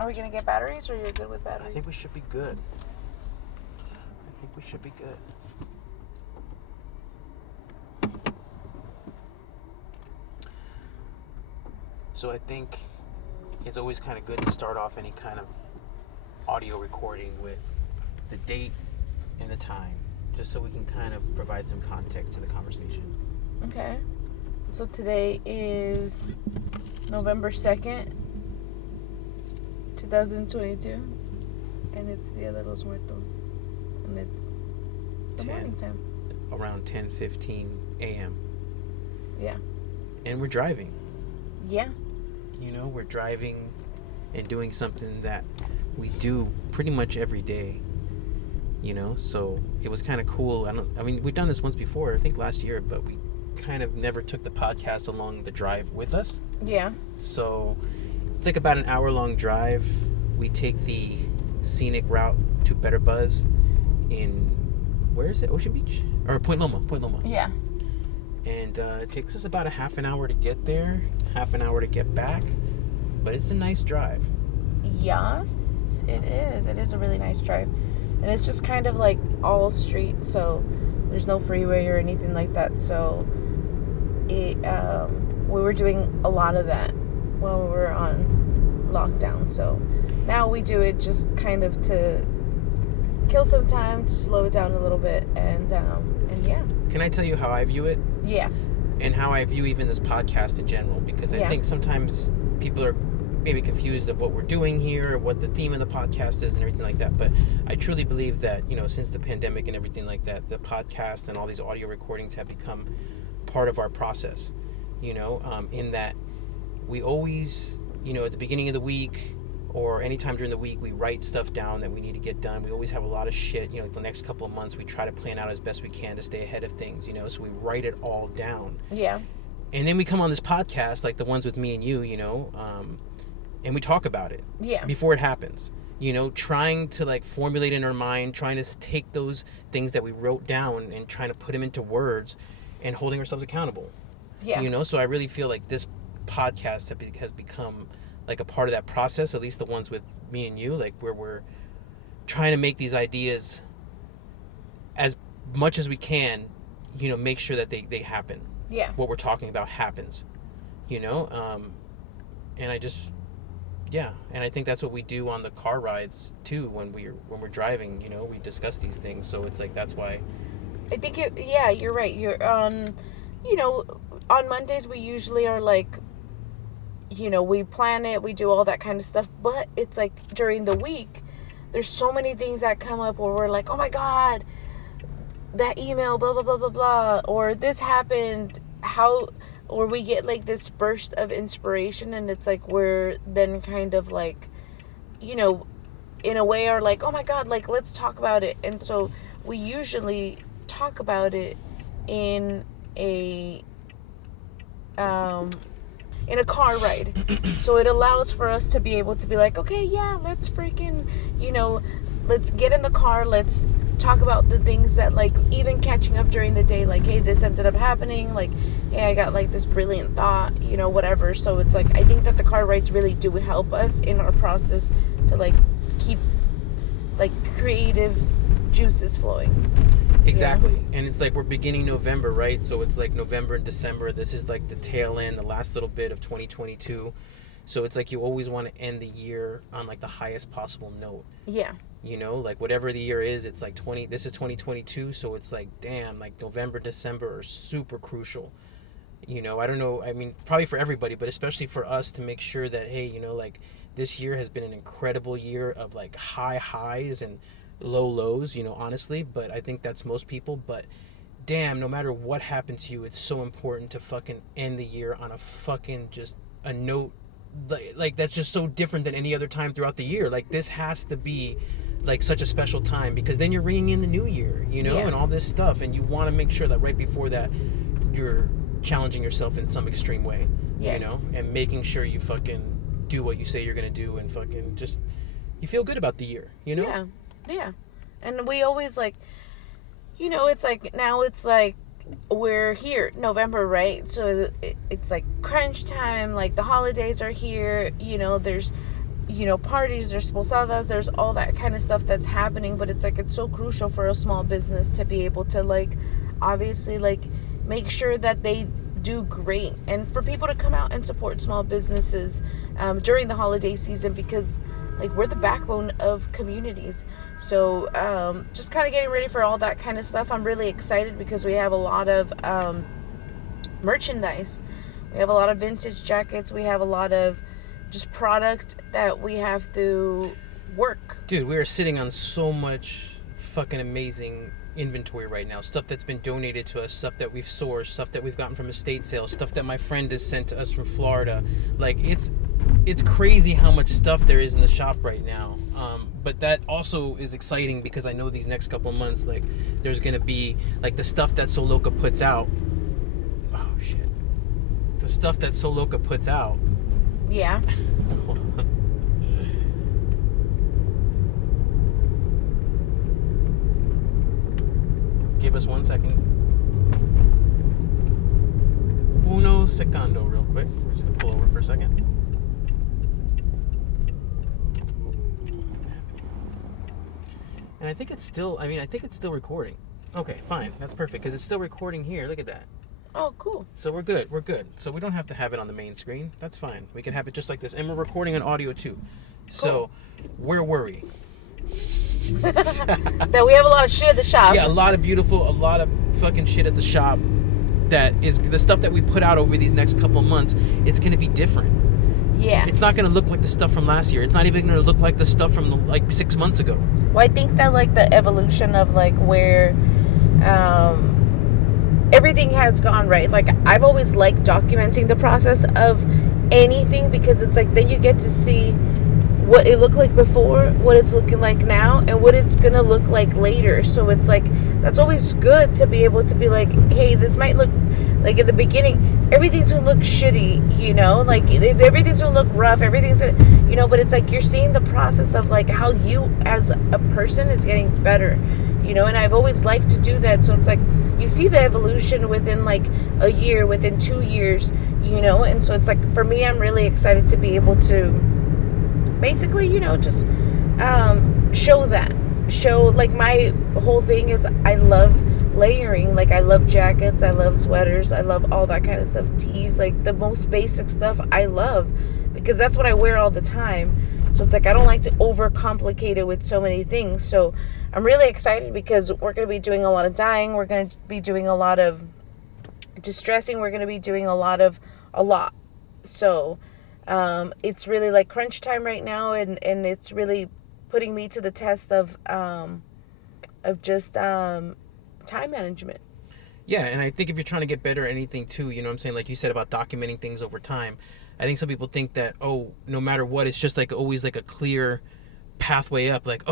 Are we gonna get batteries, or you're good with batteries? I think we should be good. So I think it's always kind of good to start off any kind of audio recording with the date and the time, just so we can kind of provide some context to the conversation. Okay. So today is November 2nd, 2022, and it's Dia de los Muertos, and it's the morning time. Around 10:15 a.m. Yeah. And we're driving. Yeah. You know, we're driving and doing something that we do pretty much every day. You know, so it was kind of cool. I mean, we've done this once before, I think last year, but we kind of never took the podcast along the drive with us. Yeah. So it's like about an hour-long drive. We take the scenic route to Better Buzz in, where is it? Ocean Beach? Or Point Loma. Yeah. And it takes us about a half an hour to get there, half an hour to get back. But it's a nice drive. Yes, it is. It is a really nice drive. And it's just kind of like all street, so there's no freeway or anything like that. So we were doing a lot of that while we were on lockdown. So now we do it just kind of to kill some time, to slow it down a little bit, and yeah. Can I tell you how I view it? Yeah. And how I view even this podcast in general, because I think sometimes people are maybe confused of what we're doing here, or what the theme of the podcast is and everything like that. But I truly believe that, you know, since the pandemic and everything like that, the podcast and all these audio recordings have become part of our process, you know, in that we always, you know, at the beginning of the week or anytime during the week, we write stuff down that we need to get done. We always have a lot of shit, you know, the next couple of months we try to plan out as best we can to stay ahead of things, you know, so we write it all down. Yeah. And then we come on this podcast, like the ones with me and you know, and we talk about it. Yeah. Before it happens, you know, trying to like formulate in our mind, trying to take those things that we wrote down and trying to put them into words and holding ourselves accountable. Yeah. You know, so I really feel like this podcast has become like a part of that process, at least the ones with me and you, like where we're trying to make these ideas as much as we can, you know, make sure that they happen. Yeah. What we're talking about happens, you know, and I just, yeah, and I think that's what we do on the car rides too. When we're driving, you know, we discuss these things. So it's like, that's why I think you're right. You're on, you know, on Mondays we usually are like, you know, we plan it, we do all that kind of stuff, but it's like during the week there's so many things that come up where we're like, oh my god, that email, blah blah blah blah blah, or this happened, or we get like this burst of inspiration, and it's like we're then kind of like, you know, in a way are like, oh my god, like let's talk about it. And so we usually talk about it in a car ride. So it allows for us to be able to be like, okay, yeah, let's freaking, you know, let's get in the car, let's talk about the things that, like, even catching up during the day, like, hey, this ended up happening, like, hey, I got like this brilliant thought, you know, whatever. So it's like, I think that the car rides really do help us in our process to like keep like creative juices flowing. Exactly. Yeah. And it's like we're beginning November, right? So it's like November and December. This is like the tail end, the last little bit of 2022. So it's like you always want to end the year on like the highest possible note. Yeah. You know, like whatever the year is, it's like this is 2022. So it's like, damn, like November, December are super crucial. You know, I don't know. I mean, probably for everybody, but especially for us to make sure that, hey, you know, like this year has been an incredible year of like high highs and low lows, you know, honestly. But I think that's most people. But damn, no matter what happened to you, it's so important to fucking end the year on a fucking just a note like that's just so different than any other time throughout the year. Like this has to be like such a special time, because then you're ringing in the new year, you know, and all this stuff, and you want to make sure that right before that you're challenging yourself in some extreme way. Yes. You know, and making sure you fucking do what you say you're gonna do, and fucking just you feel good about the year, you know. Yeah. And we always like, you know, it's like now it's like we're here November, right? So it's like crunch time, like the holidays are here, you know, there's, parties, there's posadas, there's all that kind of stuff that's happening, but it's like it's so crucial for a small business to be able to like obviously like make sure that they do great, and for people to come out and support small businesses during the holiday season, because like we're the backbone of communities. So just kind of getting ready for all that kind of stuff. I'm really excited because we have a lot of merchandise. We have a lot of vintage jackets. We have a lot of just product that we have to work. Dude, we are sitting on so much fucking amazing inventory right now. Stuff that's been donated to us, stuff that we've sourced, stuff that we've gotten from estate sales, stuff that my friend has sent to us from Florida. Like, it's crazy how much stuff there is in the shop right now. But that also is exciting because I know these next couple months, like, there's gonna be like the stuff that Sew Loka puts out. Oh shit. The stuff that Sew Loka puts out. Yeah. Hold on. Give us 1 second. Uno secondo, real quick. We're just gonna pull over for a second. And I think it's still recording. Okay, fine. That's perfect, because it's still recording here. Look at that. Oh, cool. So we're good. So we don't have to have it on the main screen. That's fine. We can have it just like this. And we're recording on audio too. Cool. So where were we? That we have a lot of shit at the shop. Yeah, a lot of fucking shit at the shop. That is the stuff that we put out over these next couple months. It's going to be different. Yeah. It's not going to look like the stuff from last year. It's not even going to look like the stuff from like 6 months ago. Well, I think that like the evolution of like where everything has gone, right? Like I've always liked documenting the process of anything, because it's like then you get to see what it looked like before, what it's looking like now, and what it's gonna look like later. So it's like that's always good to be able to be like, hey, this might look like at the beginning everything's gonna look shitty, like everything's gonna look rough, everything's gonna, but it's like you're seeing the process of like how you as a person is getting better, and I've always liked to do that. So it's like you see the evolution within like a year, within 2 years, and so it's like for me, I'm really excited to be able to basically, just show like my whole thing is I love layering. Like I love jackets, I love sweaters, I love all that kind of stuff, tees, like the most basic stuff I love, because that's what I wear all the time. So it's like I don't like to overcomplicate it with so many things. So I'm really excited because we're going to be doing a lot of dyeing, we're going to be doing a lot of distressing, we're going to be doing a lot. So it's really like crunch time right now, and it's really putting me to the test of just time management. Yeah, and I think if you're trying to get better at anything too, what I'm saying, like you said about documenting things over time, I think some people think that, no matter what, it's just like always like a clear pathway up, like,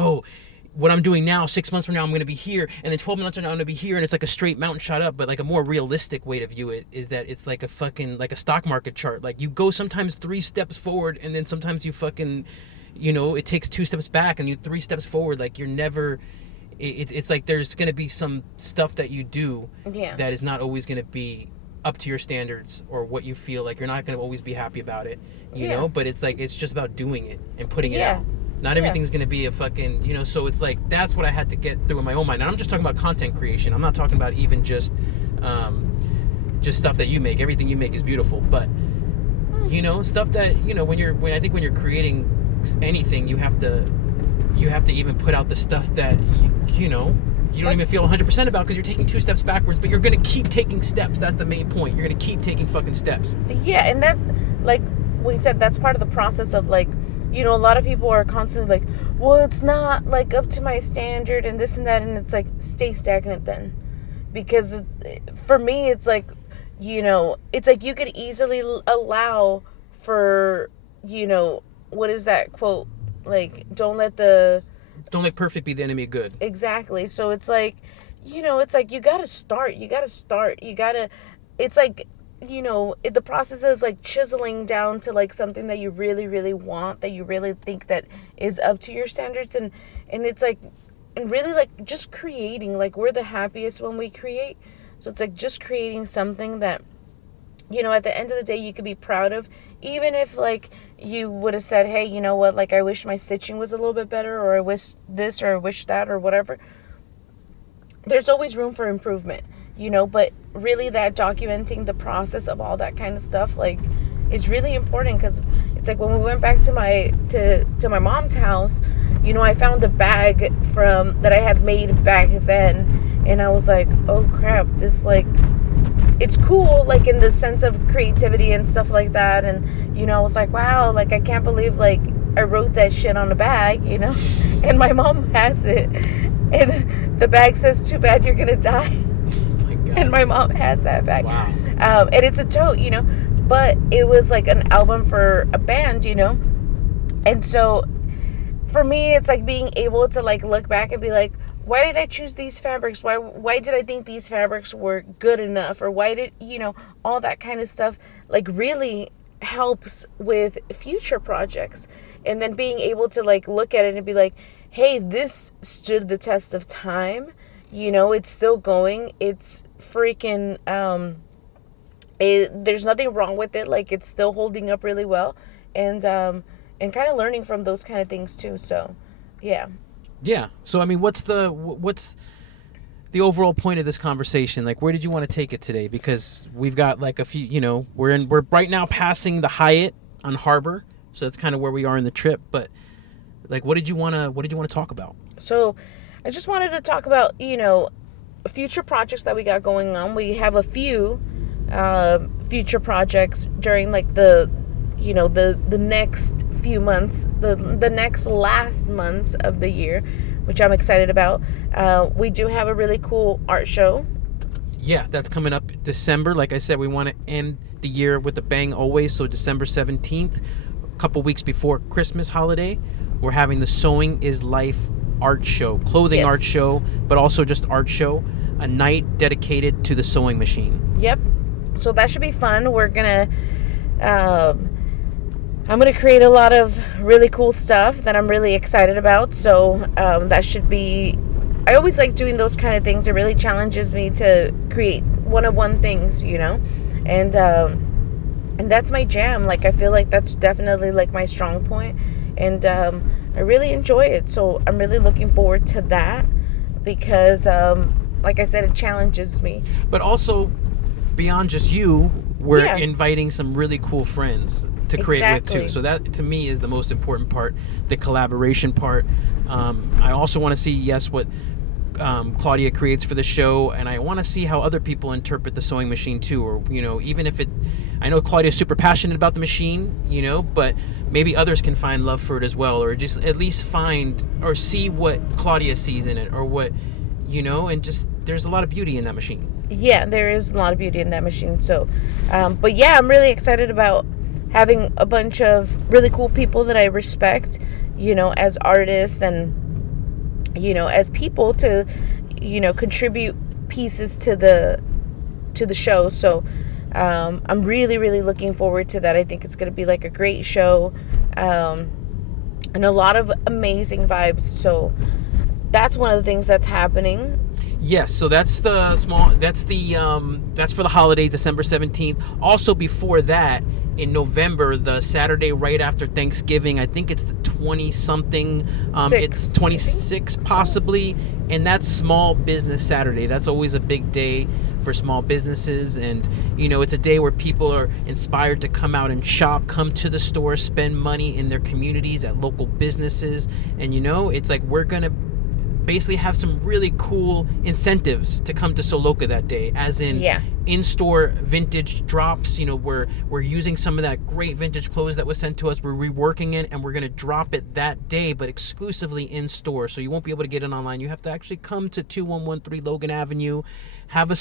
what I'm doing now, 6 months from now, I'm going to be here, and then 12 months from now, I'm going to be here, and it's like a straight mountain shot up. But like a more realistic way to view it is that it's like like a stock market chart. Like you go sometimes 3 steps forward, and then sometimes you fucking, it takes 2 steps back, and you 3 steps forward. Like you're never, it's like there's going to be some stuff that you do that is not always going to be up to your standards or what you feel like. You're not going to always be happy about it, you know, but it's like, it's just about doing it and putting it out. Not everything's going to be a fucking, so it's like, that's what I had to get through in my own mind. And I'm just talking about content creation. I'm not talking about even just stuff that you make. Everything you make is beautiful. But, stuff that, when you're creating anything, you have to even put out the stuff that, you don't even feel 100% about, because you're taking 2 steps backwards, but you're going to keep taking steps. That's the main point. You're going to keep taking fucking steps. Yeah. And that, like we said, that's part of the process of like, a lot of people are constantly like, well, it's not like up to my standard and this and that. And it's like, stay stagnant then. Because for me, it's like, it's like you could easily allow for, what is that quote? Like, don't let perfect be the enemy of good. Exactly. So it's like, it's like you gotta start. It's like, the process is like chiseling down to like something that you really, really want, that you really think that is up to your standards. And it's like, and really like just creating, like we're the happiest when we create. So it's like just creating something that, at the end of the day, you could be proud of, even if like you would have said, hey, you know what, like, I wish my stitching was a little bit better, or I wish this, or I wish that, or whatever. There's always room for improvement, but really that documenting the process of all that kind of stuff, like, is really important, because it's like when we went back to my mom's house, I found a bag that I had made back then, and I was like, oh crap, this, like, it's cool, like, in the sense of creativity and stuff like that. And, I was like, wow, like, I can't believe, like, I wrote that shit on a bag, and my mom has it. And the bag says, too bad you're going to die. Oh my God. And my mom has that bag. Wow. And it's a tote, but it was like an album for a band, And so for me, it's like being able to, like, look back and be like, why did I choose these fabrics? Why did I think these fabrics were good enough? Or why did, all that kind of stuff, like, really helps with future projects. And then being able to, like, look at it and be like, hey, this stood the test of time. It's still going. It's freaking, there's nothing wrong with it. Like, it's still holding up really well. And kind of learning from those kind of things too. So, yeah. Yeah. So, I mean, what's the overall point of this conversation? Like, where did you want to take it today? Because we've got, like, a few, we're right now passing the Hyatt on Harbor. So that's kind of where we are in the trip. But, like, what did you want to talk about? So I just wanted to talk about, future projects that we got going on. We have a few future projects during, like, the next few months, the next last months of the year, which I'm excited about. We do have a really cool art show. Yeah, that's coming up December. Like I said, we want to end the year with a bang always. So December 17th, a couple weeks before Christmas holiday, we're having the Sewing is Life art show, clothing art show, but also just art show, a night dedicated to the sewing machine. Yep. So that should be fun. We're going to... I'm going to create a lot of really cool stuff that I'm really excited about. So that should be... I always like doing those kind of things. It really challenges me to create one-of-one things, And that's my jam. Like, I feel like that's definitely, like, my strong point. And I really enjoy it. So I'm really looking forward to that because, like I said, it challenges me. But also, beyond just you, we're inviting some really cool friends to create with too. So that, to me, is the most important part, the collaboration part. I also want to see, what Claudia creates for the show, and I want to see how other people interpret the sewing machine too, or even if I know Claudia's super passionate about the machine, but maybe others can find love for it as well, or just at least find or see what Claudia sees in it, or what and just there's a lot of beauty in that machine. Yeah, there is a lot of beauty in that machine. So but yeah, I'm really excited about having a bunch of really cool people that I respect, as artists and, as people to, contribute pieces to the show. So I'm really, really looking forward to that. I think it's going to be, like, a great show and a lot of amazing vibes. So that's one of the things that's happening. Yes, so that's for the holidays, December 17th. Also before that, in November, the Saturday right after Thanksgiving, I think it's the 20-something, it's 26 possibly, and that's Small Business Saturday. That's always a big day for small businesses, and it's a day where people are inspired to come out and shop, come to the store, spend money in their communities at local businesses, and it's like we're gonna basically have some really cool incentives to come to Sew Loka that day, as in in-store vintage drops. We're using some of that great vintage clothes that was sent to us. We're reworking it, and we're going to drop it that day, but exclusively in-store. So you won't be able to get it online. You have to actually come to 2113 Logan Avenue, have a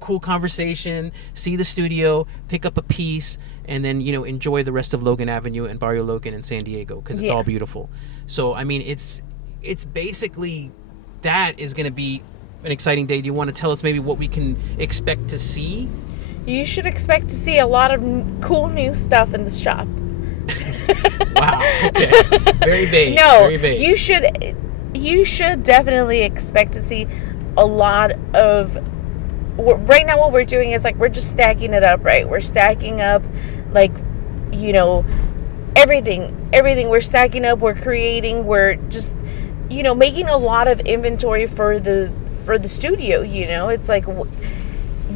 cool conversation, see the studio, pick up a piece, and then enjoy the rest of Logan Avenue and Barrio Logan in San Diego, because it's all beautiful. So I mean, it's basically, that is going to be an exciting day. Do you want to tell us maybe what we can expect to see? You should expect to see a lot of cool new stuff in the shop. Wow. Okay. Very vague. No, very vague. You should definitely expect to see a lot of... Right now what we're doing is, like, we're just stacking it up, right? We're stacking up, like, everything. We're stacking up, we're creating, we're just, making a lot of inventory for the studio. It's like,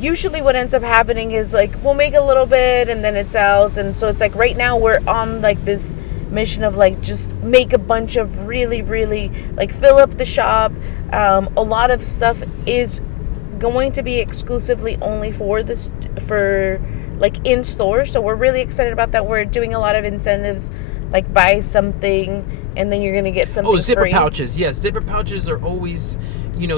usually what ends up happening is like we'll make a little bit and then it sells, and so it's like right now we're on like this mission of like just make a bunch of really, really like fill up the shop. A lot of stuff is going to be exclusively only for this, for like in store, so we're really excited about that. We're doing a lot of incentives, like buy something and then you're gonna get something zipper free. pouches. Yes, zipper pouches are always,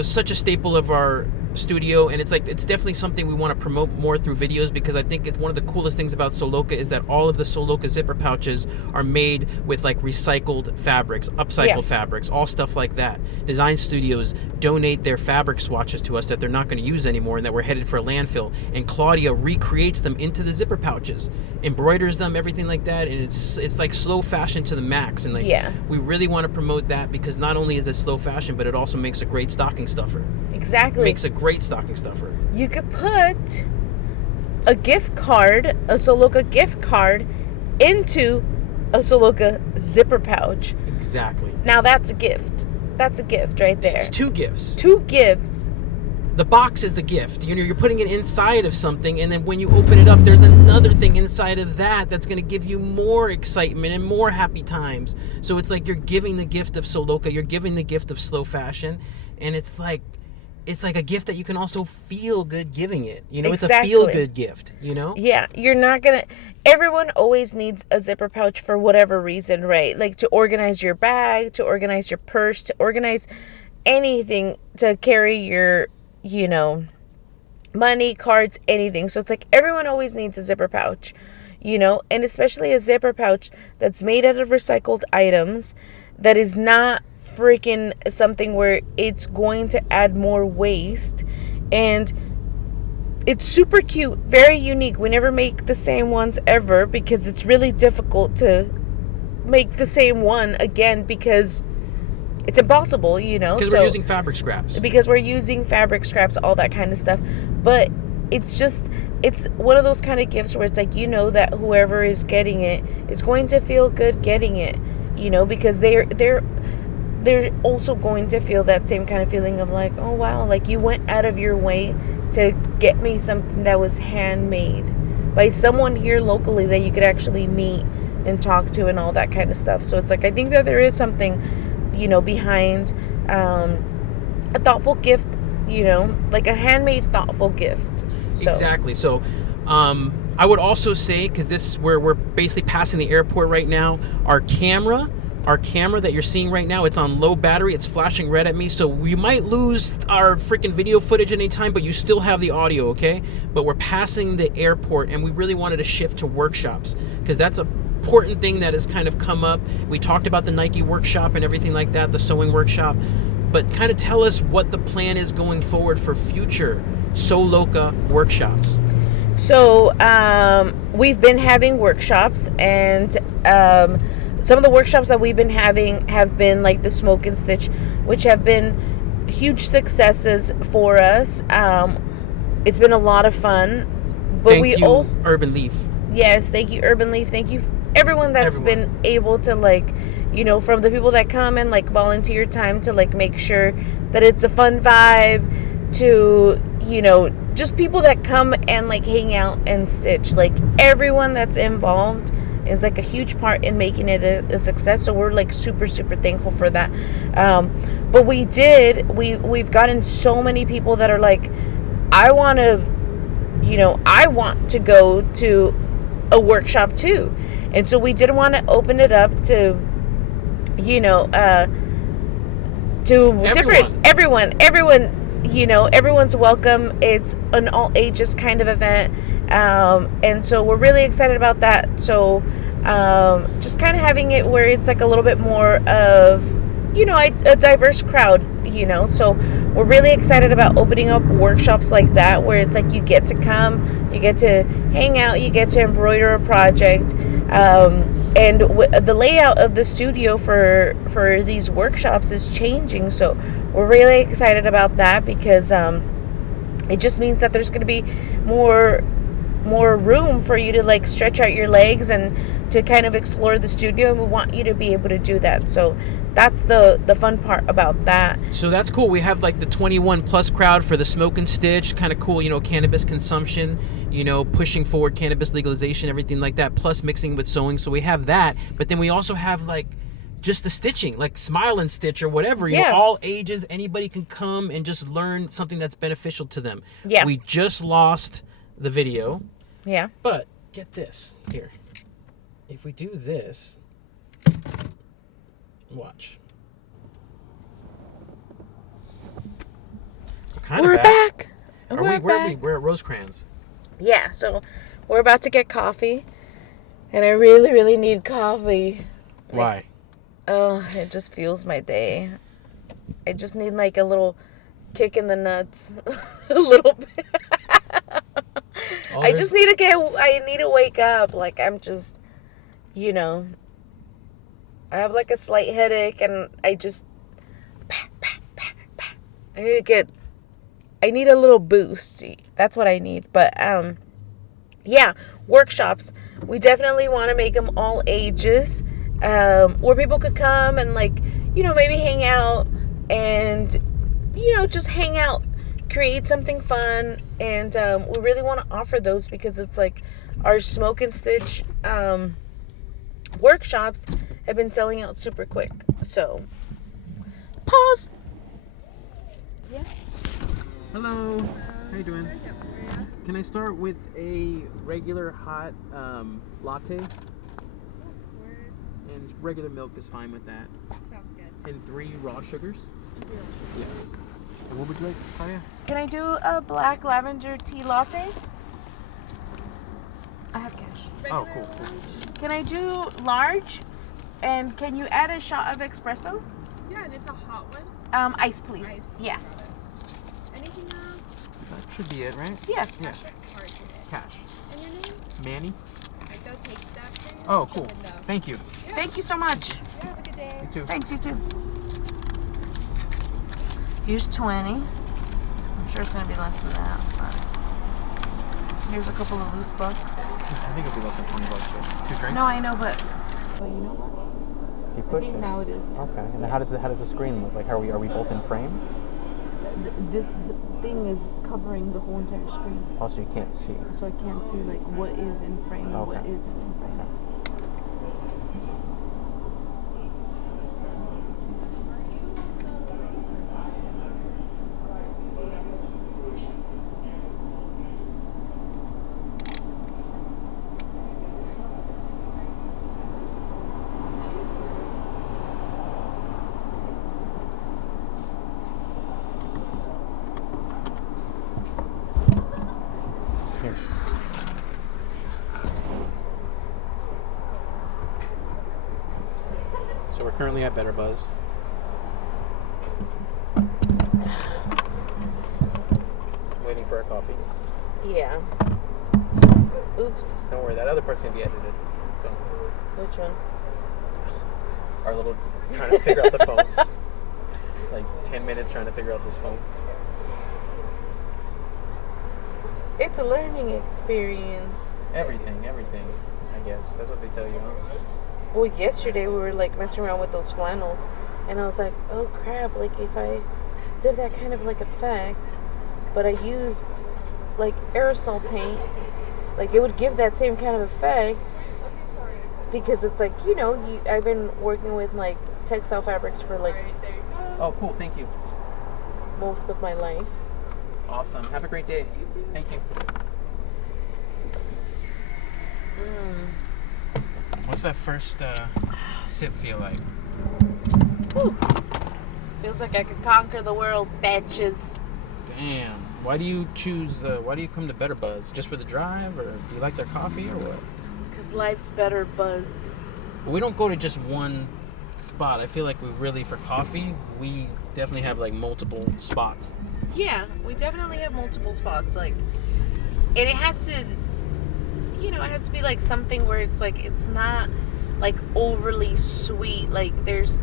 such a staple of our studio, and it's definitely something we want to promote more through videos, because I think it's one of the coolest things about Sew Loka is that all of the Sew Loka zipper pouches are made with like recycled fabrics, upcycled fabrics, all stuff like that. Design studios donate their fabric swatches to us that they're not going to use anymore and that we're headed for a landfill, and Claudia recreates them into the zipper pouches, embroiders them, everything like that, and it's like slow fashion to the max. And like we really want to promote that, because not only is it slow fashion, but it also makes a great stocking stuffer. Exactly. Makes a great stocking stuffer. You could put a gift card, a Sew Loka gift card, into a Sew Loka zipper pouch. Exactly. Now that's a gift. That's a gift right there. It's two gifts. Two gifts. The box is the gift. You're putting it inside of something, and then when you open it up, there's another thing inside of that's going to give you more excitement and more happy times. So it's like you're giving the gift of Sew Loka, you're giving the gift of slow fashion, and it's like a gift that you can also feel good giving it. It's a feel good gift, Yeah, you're not going to... Everyone always needs a zipper pouch for whatever reason, right? Like to organize your bag, to organize your purse, to organize anything, to carry your, money, cards, anything. So it's like everyone always needs a zipper pouch, and especially a zipper pouch that's made out of recycled items, that is not freaking something where it's going to add more waste. And it's super cute, very unique. We never make the same ones ever, because it's really difficult to make the same one again, because it's impossible, because we're using fabric scraps. Because we're using fabric scraps, all that kind of stuff. But it's one of those kind of gifts where it's like, that whoever is getting it is going to feel good getting it, because they're also going to feel that same kind of feeling of like, oh wow, like you went out of your way to get me something that was handmade by someone here locally that you could actually meet and talk to and all that kind of stuff. So it's like, I think that there is something, behind a thoughtful gift, like a handmade thoughtful gift. So. Exactly. So I would also say, because we're basically passing the airport right now, our camera that you're seeing right now, it's on low battery, it's flashing red at me, so we might lose our freaking video footage anytime, but you still have the audio, okay? But we're passing the airport, and we really wanted to shift to workshops, because that's an important thing that has kind of come up. We talked about the Nike workshop and everything like that, the sewing workshop, but kind of tell us what the plan is going forward for future Sew Loka workshops. So we've been having workshops, and some of the workshops that we've been having have been like the Smoke and Stitch, which have been huge successes for us. It's been a lot of fun. But thank you, Urban Leaf. Yes, thank you, Urban Leaf. Thank you, everyone that's been able to, like, from the people that come and like volunteer time to like make sure that it's a fun vibe, to just people that come and like hang out and stitch. Like everyone that's involved is like a huge part in making it a success. So we're like super, super thankful for that. But we've gotten so many people that are like, I want to go to a workshop too. And so we did want to open it up to, everyone, everyone's welcome. It's an all ages kind of event. And so we're really excited about that. So just kind of having it where it's like a little bit more of, a diverse crowd, so we're really excited about opening up workshops like that, where it's like you get to come, you get to hang out, you get to embroider a project. And the layout of the studio for these workshops is changing. So we're really excited about that, because it just means that there's going to be more more room for you to like stretch out your legs and to kind of explore the studio, and we want you to be able to do that. So that's the fun part about that. So that's cool. We have like the 21 plus crowd for the smoke and stitch, kind of cool, cannabis consumption, pushing forward cannabis legalization, everything like that, plus mixing with sewing. So we have that, but then we also have like just the stitching, like Smile and Stitch or whatever, all ages, anybody can come and just learn something that's beneficial to them. Yeah. We just lost the video. Yeah. But get this here. If we do this, watch. We're back. We're at Rosecrans. Yeah, so we're about to get coffee, and I really, really need coffee. Why? It just fuels my day. I just need like a little kick in the nuts, a little bit. I need to wake up. Like I'm just, I have like a slight headache, and I need a little boost. That's what I need. But yeah, workshops. We definitely want to make them all ages, where people could come and like, maybe hang out and, just hang out, create something fun. And we really want to offer those because it's like our smoke and stitch workshops have been selling out super quick. So pause. Yeah. Hello. How you doing? Can I start with a regular hot latte? Of course. And regular milk is fine with that. Sounds good. And 3 raw sugars? Yes. And what would you like, Claudia? Can I do a black lavender tea latte? I have cash. Oh, cool. Can I do large? And can you add a shot of espresso? Yeah, and it's a hot one. Ice, please. Ice. Yeah. Anything else? That should be it, right? Yeah. Yeah. Card today. Cash. And your name? Manny? I go take that for you. Oh, cool. Thank you. Yeah. Thank you so much. Yeah, have a good day. You too. Thanks, you too. Here's 20. I'm sure it's going to be less than that. But here's a couple of loose bucks. I think it'll be less than $20 for 2 drinks. No, I know, but you know what? Keep I pushing. think now it is. Okay. And how does the screen look? Like, are we both in frame? This thing is covering the whole entire screen. Oh, so you can't see. So I can't see like what is in frame and what Okay. isn't in frame. Here. So we're currently at Better Buzz. Waiting for our coffee. Yeah. Oops. Don't worry, that other part's gonna be edited. So Which one? our little trying to figure out the phone. Like 10 minutes trying to figure out this phone. It's a learning experience. Everything, I guess. That's what they tell you, huh? Well, yesterday we were like messing around with those flannels, and I was like, oh crap, like if I did that kind of like effect, but I used like aerosol paint, like it would give that same kind of effect, because it's like, I've been working with like textile fabrics for like Oh, cool. Thank you. most of my life. Awesome. Have a great day. Thank you. What's that first sip feel like? Whew. Feels like I could conquer the world, bitches. Damn. Why do you choose? Why do you come to Better Buzz? Just for the drive, or do you like their coffee, or what? Because life's better buzzed. But we don't go to just one spot. I feel like for coffee, we definitely have like multiple spots. Yeah, we definitely have multiple spots, like, and it has to, it has to be like something where it's like, it's not like overly sweet, like there's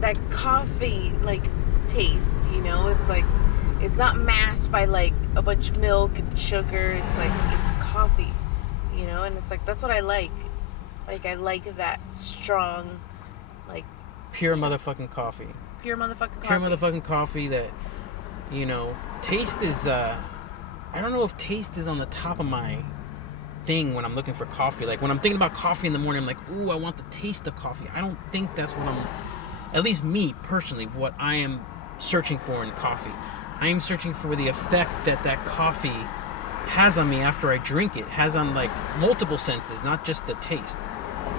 that coffee like taste, it's like, it's not masked by like a bunch of milk and sugar, it's like, it's coffee. you know, and it's like, that's what I like. Like, I like that strong, like... Pure motherfucking coffee. Pure motherfucking coffee. Pure motherfucking coffee that, you know, taste is, I don't know if taste is on the top of my thing when I'm looking for coffee. Like, when I'm thinking about coffee in the morning, I'm like, ooh, I want the taste of coffee. I don't think that's what I'm, at least me, personally, what I am searching for in coffee. I am searching for the effect that coffee has on me after I drink it. Has on, like, multiple senses, not just the taste.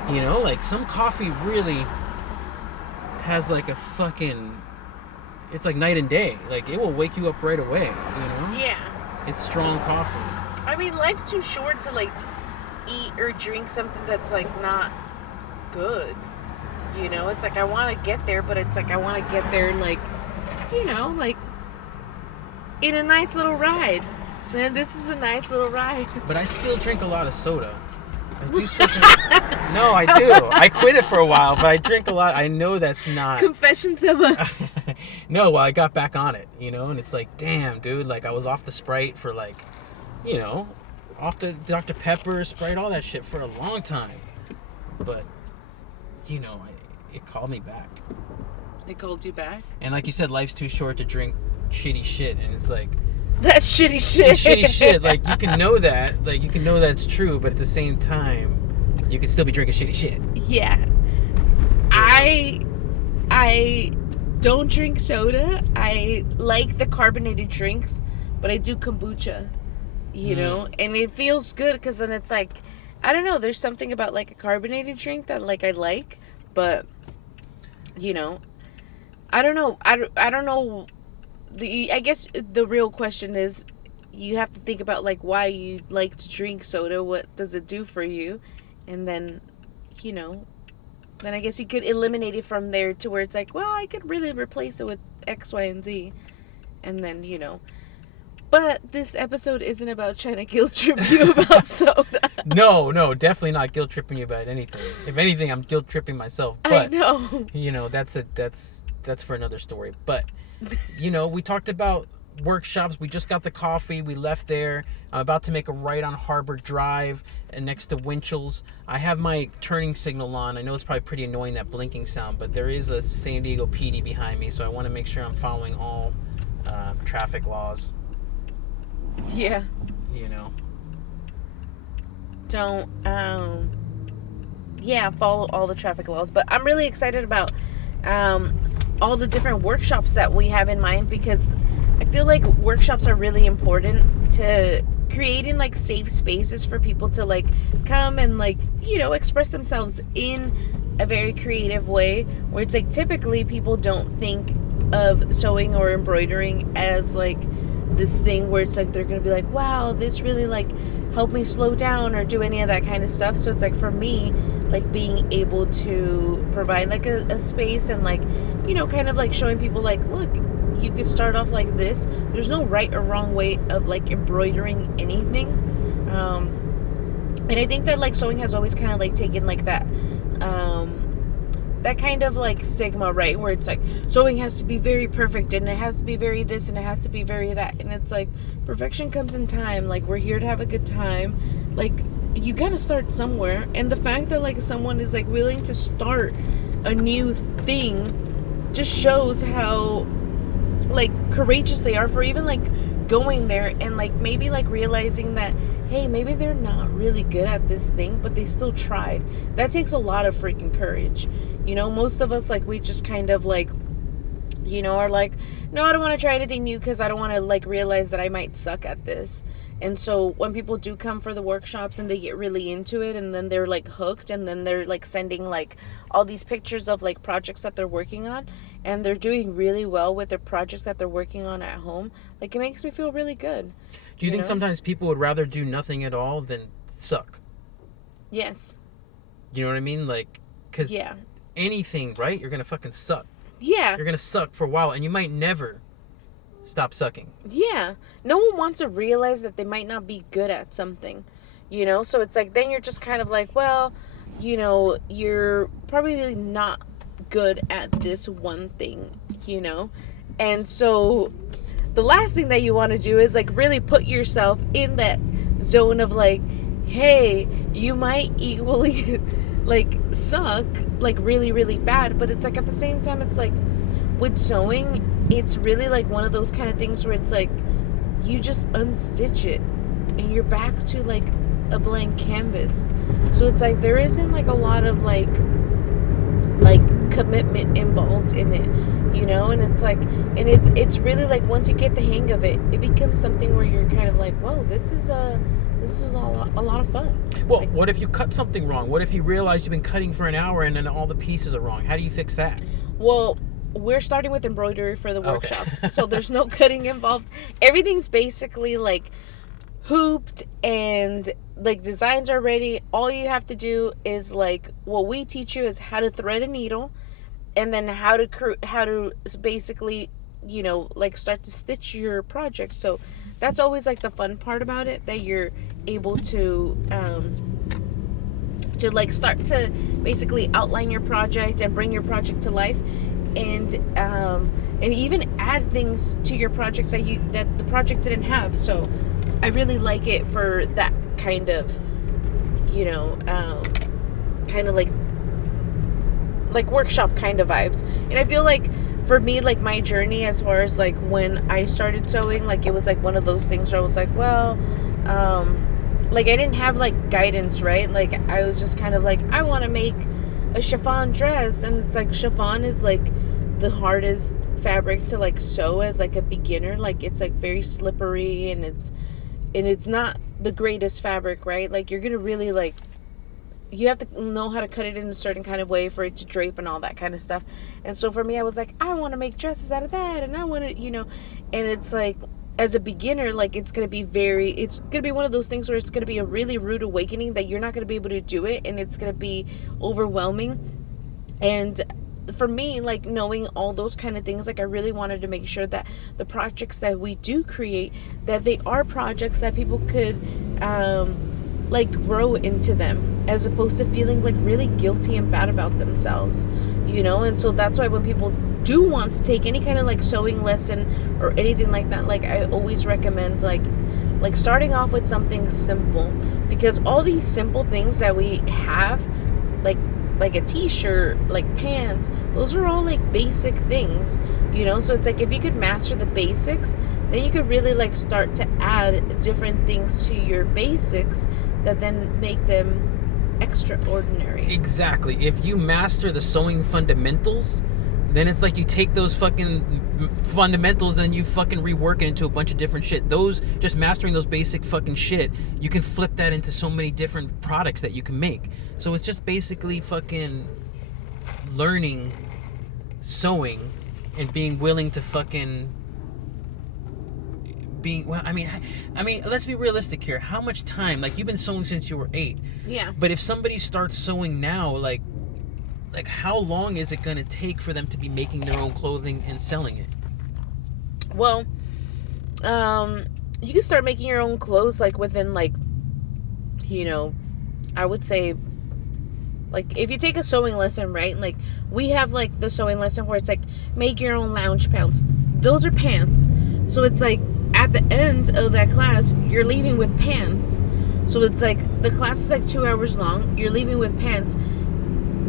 You know, like, some coffee really has, like, a fucking... It's like night and day. Like, it will wake you up right away, you know? Yeah. It's strong coffee. I mean, life's too short to, like, eat or drink something that's, like, not good. You know? It's like, I want to get there, but it's like, I want to get there and, like, you know, like, in a nice little ride. Man, this is a nice little ride. But I still drink a lot of soda. I do still drink... No, I do. I quit it for a while, but I drink a lot. I know that's not... Confessions of a... No, well, I got back on it, you know? And it's like, damn, dude. Like, I was off the Sprite for, like, you know, off the Dr. Pepper, Sprite, all that shit for a long time. But, you know, it called me back. It called you back? And like you said, life's too short to drink shitty shit. And it's like... That's shitty shit. Shitty shit. Like, you can know that. Like, you can know that's true, but at the same time, you can still be drinking shitty shit. Yeah. I don't drink soda. I like the carbonated drinks, but I do kombucha, you know? And it feels good because then it's like, I don't know, there's something about, like, a carbonated drink that, like, I like, but, you know, I don't know. I don't know. I guess the real question is, you have to think about, like, why you like to drink soda. What does it do for you? And then, you know, then I guess you could eliminate it from there to where it's like, well, I could really replace it with X, Y, and Z. And then, you know. But this episode isn't about trying to guilt trip you about soda. No, definitely not guilt tripping you about anything. If anything, I'm guilt tripping myself. But, I know. You know, that's for another story. But, you know, we talked about workshops. We just got the coffee. We left there. I'm about to make a right on Harbor Drive and next to Winchell's. I have my turning signal on. I know it's probably pretty annoying, that blinking sound, but there is a San Diego PD behind me, so I want to make sure I'm following all traffic laws. Yeah. You know. Don't, follow all the traffic laws. But I'm really excited about all the different workshops that we have in mind, because I feel like workshops are really important to creating, like, safe spaces for people to, like, come and, like, you know, express themselves in a very creative way, where it's like, typically people don't think of sewing or embroidering as, like, this thing where it's like they're gonna be like, wow, this really, like, helped me slow down or do any of that kind of stuff. So it's like, for me, like, being able to provide, like, a space and, like, you know, kind of like showing people, like, look, you could start off like this. There's no right or wrong way of, like, embroidering anything. And I think that, like, sewing has always kind of, like, taken, like, that kind of, like, stigma, right, where it's like sewing has to be very perfect and it has to be very this and it has to be very that, and it's like, perfection comes in time. Like, we're here to have a good time. Like, you gotta start somewhere, and the fact that, like, someone is, like, willing to start a new thing just shows how, like, courageous they are for even, like, going there and, like, maybe, like, realizing that, hey, maybe they're not really good at this thing, but they still tried. That takes a lot of freaking courage. You know, most of us, like, we just kind of, like, you know, are like, no, I don't want to try anything new because I don't want to, like, realize that I might suck at this. And so when people do come for the workshops and they get really into it, and then they're, like, hooked, and then they're, like, sending, like, all these pictures of, like, projects that they're working on, and they're doing really well with their projects that they're working on at home, like, it makes me feel really good. Do you think know? sometimes people would rather do nothing at all than suck? Yes. You know what I mean? Like, because yeah. anything, right? You're going to fucking suck. Yeah. You're going to suck for a while, and you might never stop sucking. Yeah. No one wants to realize that they might not be good at something, you know? So it's like, then you're just kind of like, well, you know, you're probably not good at this one thing, you know? And so the last thing that you want to do is, like, really put yourself in that zone of, like, hey, you might equally like suck like really really bad, but it's like at the same time it's like with sewing it's really like one of those kind of things where it's like you just unstitch it and you're back to like a blank canvas. So it's like there isn't like a lot of like commitment involved in it, you know. And it's like, and it's really like once you get the hang of it, it becomes something where you're kind of like, whoa, this is a lot of fun. Well, like, what if you cut something wrong? What if you realize you've been cutting for an hour and then all the pieces are wrong? How do you fix that? well, we're starting with embroidery for the Okay. workshops. So there's no cutting involved. Everything's basically like hooped and like designs are ready. All you have to do is like what we teach you is how to thread a needle and then how to basically, you know, like start to stitch your project. So that's always like the fun part about it, that you're able to like start to basically outline your project and bring your project to life, and even add things to your project that the project didn't have. So I really like it for that kind of, you know, kind of like workshop kind of vibes. And I feel like for me, like my journey as far as like when I started sewing, like it was like one of those things where I was like, well, like I didn't have like guidance, right? Like I was just kind of like, I want to make a chiffon dress, and it's like chiffon is like the hardest fabric to like sew as like a beginner. Like it's like very slippery, and it's not the greatest fabric, right? Like you're gonna really like, you have to know how to cut it in a certain kind of way for it to drape and all that kind of stuff. And so for me, I was like, I want to make dresses out of that, and I want to, you know. And it's like, as a beginner, like it's gonna be one of those things where it's gonna be a really rude awakening, that you're not gonna be able to do it, and it's gonna be overwhelming. And for me, like knowing all those kind of things, like I really wanted to make sure that the projects that we do create, that they are projects that people could like grow into them, as opposed to feeling like really guilty and bad about themselves, you know. And so that's why when people do want to take any kind of like sewing lesson or anything like that, like I always recommend like starting off with something simple, because all these simple things that we have, like a t-shirt, like pants, those are all like basic things, you know. So it's like if you could master the basics, then you could really like start to add different things to your basics that then make them extraordinary. Exactly. If you master the sewing fundamentals, then it's like you take those fucking fundamentals, then you fucking rework it into a bunch of different shit. Those, just mastering those basic fucking shit, you can flip that into so many different products that you can make. So it's just basically fucking learning sewing and being willing to fucking I mean, let's be realistic here. How much time? Like, you've been sewing since you were 8. Yeah. But if somebody starts sewing now, like how long is it going to take for them to be making their own clothing and selling it? Well, you can start making your own clothes like within like, you know, I would say, like if you take a sewing lesson, right? Like we have like the sewing lesson where it's like make your own lounge pants. Those are pants. So it's like at the end of that class, you're leaving with pants. So it's like the class is like 2 hours long. You're leaving with pants.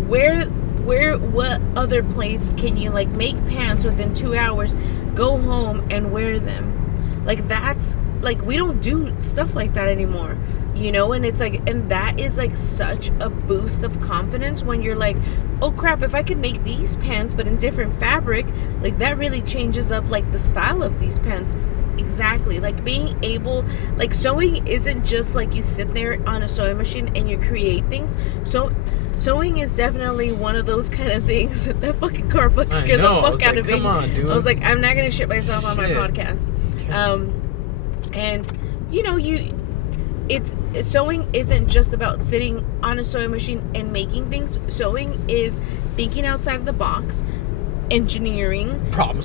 What other place can you like make pants within 2 hours, go home and wear them? Like that's like, we don't do stuff like that anymore, you know. And it's like, and that is like such a boost of confidence when you're like, oh crap, if I could make these pants but in different fabric, like that really changes up like the style of these pants. Exactly. Like being able, like sewing isn't just like you sit there on a sewing machine and you create things. So sewing is definitely one of those kind of things. That fucking car fucking scared the fuck out of me. Come on, dude. I was like, I'm not gonna shit myself on my podcast. And you know, sewing isn't just about sitting on a sewing machine and making things. Sewing is thinking outside of the box, engineering, problem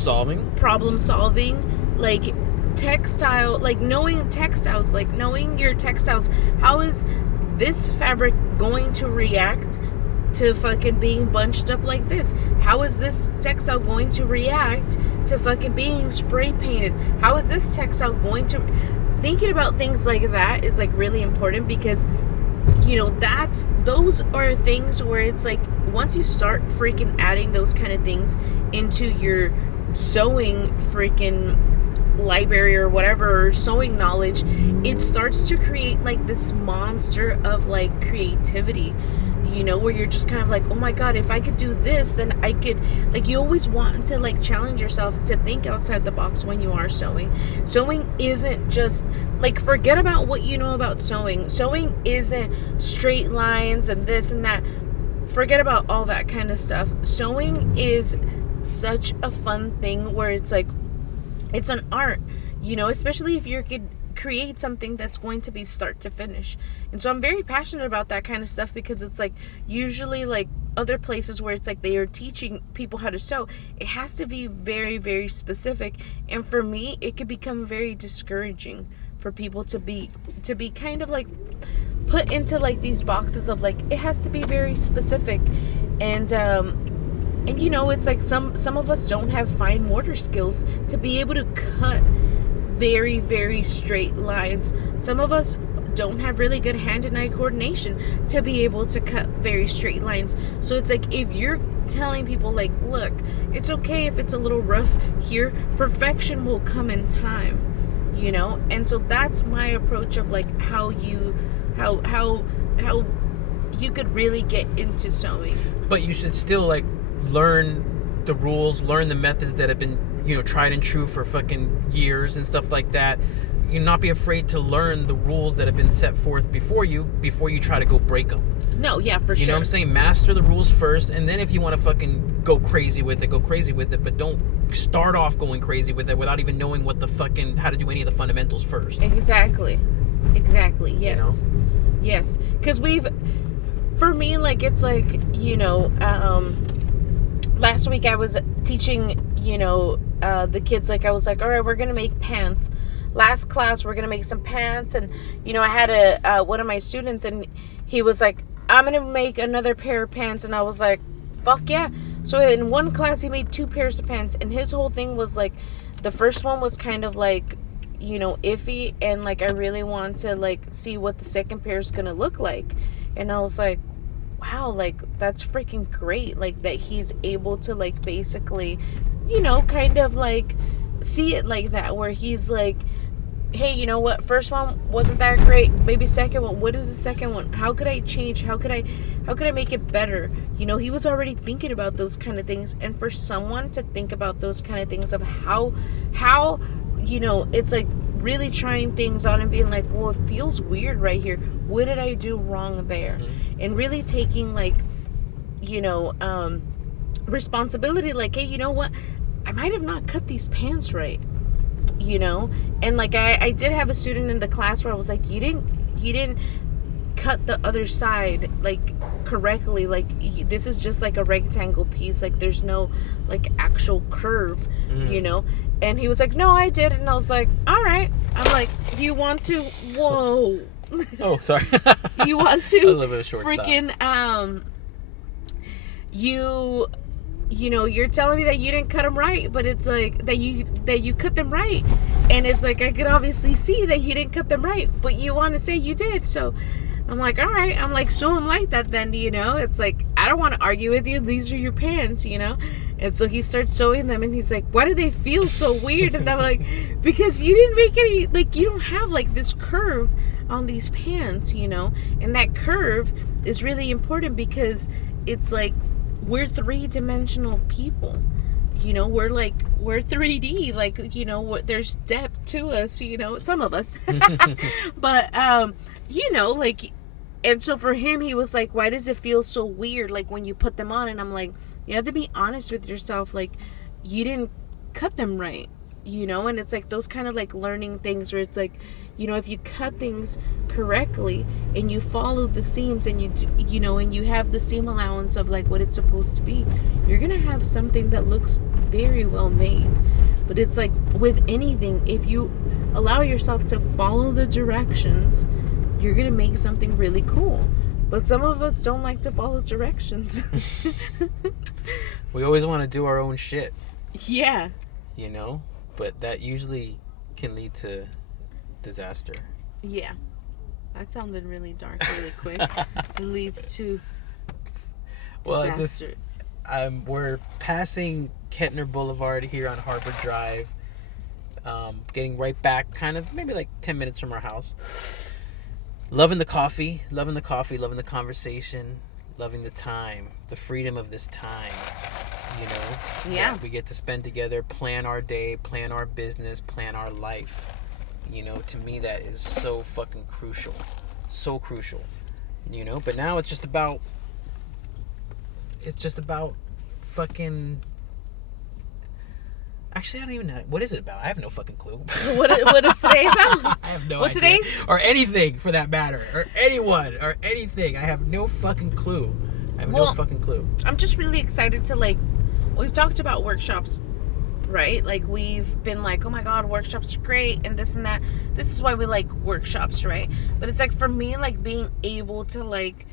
solving, like textile, like knowing textiles, like knowing your textiles. How is this fabric going to react to fucking being bunched up like this? How is this textile going to react to fucking being spray painted? How is this textile going to... thinking about things like that is like really important, because those are things where it's like once you start freaking adding those kind of things into your sewing freaking library or whatever, or sewing knowledge, it starts to create like this monster of like creativity, where you're just kind of like, oh my god, if I could do this, then I could, like, you always want to like challenge yourself to think outside the box when you are sewing. Sewing isn't just like, forget about what you know about sewing. Sewing isn't straight lines and this and that. Forget about all that kind of stuff. Sewing is such a fun thing where it's like, it's an art, especially if you could create something that's going to be start to finish. And so I'm very passionate about that kind of stuff, because it's like usually like other places where it's like they are teaching people how to sew, it has to be very, very specific. And for me, it could become very discouraging for people to be kind of like put into like these boxes of like, it has to be very specific. And it's like some of us don't have fine motor skills to be able to cut very, very straight lines. Some of us don't have really good hand and eye coordination to be able to cut very straight lines. So it's like, if you're telling people like, look, it's okay if it's a little rough here, perfection will come in time, and so that's my approach of like how you could really get into sewing. But you should still like learn the rules, learn the methods that have been tried and true for fucking years and stuff like that. Not be afraid to learn the rules that have been set forth before you try to go break them. No, yeah, for sure. You know what I'm saying? Master the rules first, and then if you want to fucking go crazy with it, but don't start off going crazy with it without even knowing how to do any of the fundamentals first. Exactly, yes. Yes, because for me, like, it's like, last week I was teaching, the kids, like, I was like, all right, we're going to make pants. Last class, we're going to make some pants. And, I had one of my students, and he was like, I'm going to make another pair of pants. And I was like, fuck yeah. So in one class, he made 2 pairs of pants. And his whole thing was like, the first one was kind of like, iffy. And like, I really want to like see what the second pair is going to look like. And I was like, wow, like, that's freaking great. Like, that he's able to like basically, kind of like see it like that, where he's like, hey, you know what, first one wasn't that great, maybe second one, what is the second one, how could I change, how could I make it better? He was already thinking about those kind of things. And for someone to think about those kind of things of how it's like really trying things on and being like, well, it feels weird right here, what did I do wrong there? Mm-hmm. And really taking like responsibility, like, hey, you know what, I might have not cut these pants right, and like I did have a student in the class where I was like, you didn't cut the other side like correctly, like this is just like a rectangle piece, like there's no like actual curve. And he was like, no, I did. And I was like, all right. I'm like, you want to, whoa. Oh, sorry. You want to a little bit of short freaking stop. You're telling me that you didn't cut them right, but it's like that you cut them right, and it's like I could obviously see that you didn't cut them right, but you want to say you did. So I'm like, all right. I'm like, so I'm like that then, it's like, I don't want to argue with you, these are your pants, and so he starts sewing them, and he's like, why do they feel so weird? And I'm like, because you didn't make any, like, you don't have like this curve on these pants, and that curve is really important, because it's like, we're 3-dimensional people, we're 3D, like, there's depth to us, some of us, but, like, and so for him, he was like, why does it feel so weird, like, when you put them on? And I'm like, you have to be honest with yourself, like, you didn't cut them right, and it's like those kind of like learning things where it's like, if you cut things correctly and you follow the seams and you do, and you have the seam allowance of like what it's supposed to be, you're gonna have something that looks very well made. But it's like with anything, if you allow yourself to follow the directions, you're gonna make something really cool. But some of us don't like to follow directions. We always want to do our own shit. Yeah. But that usually can lead to disaster. Yeah. That sounded really dark really quick. It leads to disaster. We're passing Kettner Boulevard here on Harbor Drive. Getting right back, kind of maybe like 10 minutes from our house. Loving the coffee, loving the conversation, loving the time, the freedom of this time, you know? Yeah. That we get to spend together, plan our day, plan our business, plan our life. You know, to me that is so fucking crucial. So crucial. You know, but now it's just about fucking... Actually, I don't even know. What is it about? I have no fucking clue. What is today about? I have no What idea. today's? Or anything, for that matter. Or anyone. Or anything. I have no fucking clue. No fucking clue. I'm just really excited to, like... We've talked about workshops, right? Like, we've been like, oh my God, workshops are great, and this and that. This is why we like workshops, right? But it's like, for me, like, being able to, like,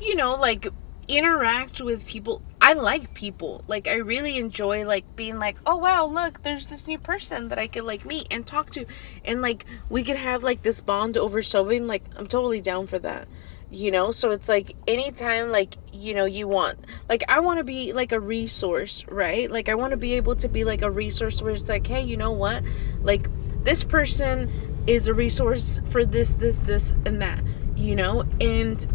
you know, like... interact with people. I like people. Like, I really enjoy, like, being like, oh wow, look, there's this new person that I could, like, meet and talk to, and, like, we could have, like, this bond over sewing. Like, I'm totally down for that, you know? So it's like, anytime, like, you know, you want, like, I want to be like a resource, right? Like, I want to be able to be like a resource where it's like, hey, you know what, like, this person is a resource for this and that, you know? And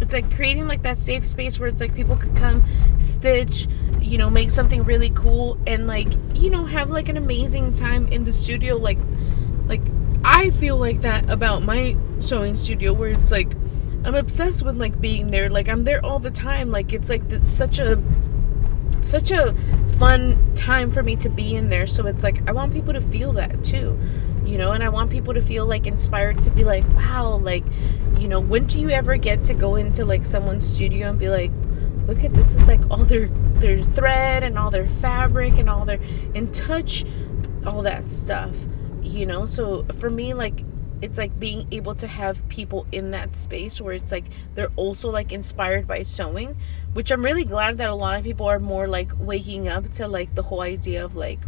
it's like creating like that safe space where it's like people could come stitch, you know, make something really cool, and like, you know, have like an amazing time in the studio. Like I feel like that about my sewing studio, where it's like I'm obsessed with like being there. Like, I'm there all the time. Like, it's like such a fun time for me to be in there. So it's like I want people to feel that too, you know, and I want people to feel like inspired to be like, wow, like, you know, when do you ever get to go into like someone's studio and be like, look at this, is like all their thread and all their fabric and all their, and touch all that stuff, you know? So for me, like, it's like being able to have people in that space where it's like they're also like inspired by sewing, which I'm really glad that a lot of people are more like waking up to like the whole idea of like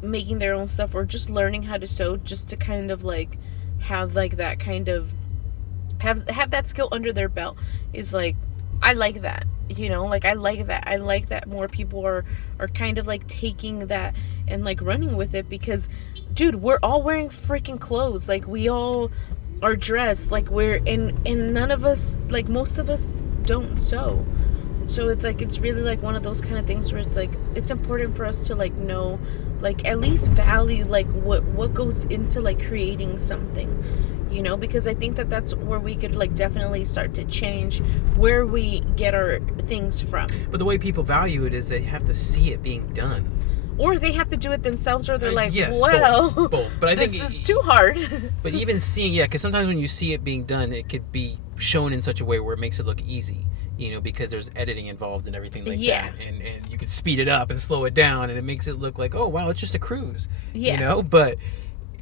making their own stuff, or just learning how to sew, just to kind of like have like that kind of have that skill under their belt. Is like, I like that, you know, like I like that more people are kind of like taking that and like running with it, because dude, we're all wearing freaking clothes. Like, we all are dressed, like we're in, and none of us, like most of us don't sew. So it's like, it's really like one of those kind of things where it's like, it's important for us to like know, like at least value like what goes into like creating something, you know, because I think that that's where we could like definitely start to change where we get our things from. But the way people value it is they have to see it being done, or they have to do it themselves, or they're like, yes, well, both. But I think this is too hard. But even seeing, yeah, because sometimes when you see it being done, it could be shown in such a way where it makes it look easy, you know, because there's editing involved and everything like that, and you could speed it up and slow it down, and it makes it look like, oh wow, it's just a cruise, you know. But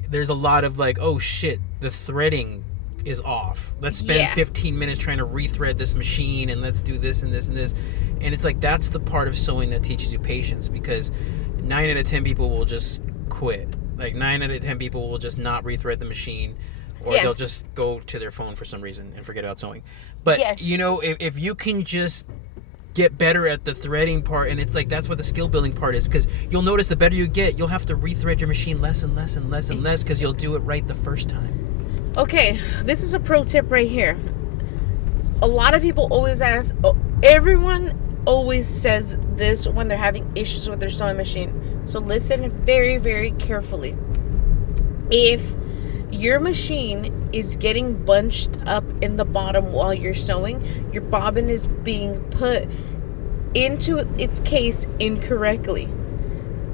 there's a lot of like, oh shit, the threading is off, let's spend 15 minutes trying to rethread this machine, and let's do this and this and this, and it's like, that's the part of sewing that teaches you patience, because 9 out of 10 people will just quit. Like 9 out of 10 people will just not rethread the machine, or they'll just go to their phone for some reason and forget about sewing. But you know, if you can just get better at the threading part, and it's like, that's what the skill building part is, because you'll notice the better you get, you'll have to rethread your machine less and less and less and less, because you'll do it right the first time. Okay, this is a pro tip right here. A lot of people always ask, everyone always says this when they're having issues with their sewing machine. So listen very, very carefully. If your machine is getting bunched up in the bottom while you're sewing, your bobbin is being put into its case incorrectly.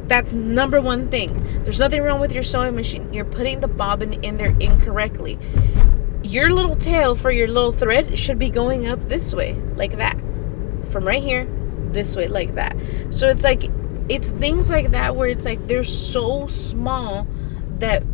That's number one thing. There's nothing wrong with your sewing machine. You're putting the bobbin in there incorrectly. Your little tail for your little thread should be going up this way, like that. From right here, this way, like that. So it's like, it's things like that where it's like, they're so small that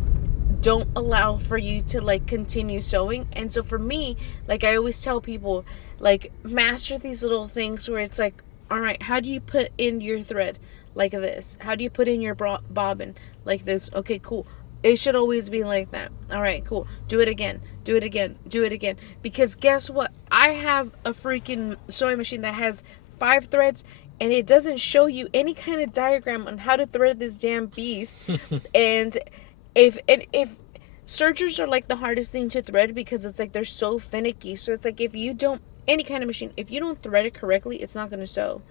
don't allow for you to like continue sewing. And so for me, like I always tell people, like, master these little things where it's like, all right, how do you put in your thread like this? How do you put in your bobbin like this? Okay, cool. It should always be like that. All right, cool. Do it again. Do it again. Do it again. Because guess what? I have a freaking sewing machine that has 5 threads, and it doesn't show you any kind of diagram on how to thread this damn beast. and if sergers are like the hardest thing to thread, because it's like they're so finicky. So it's like if you don't, any kind of machine, if you don't thread it correctly, it's not going to sew.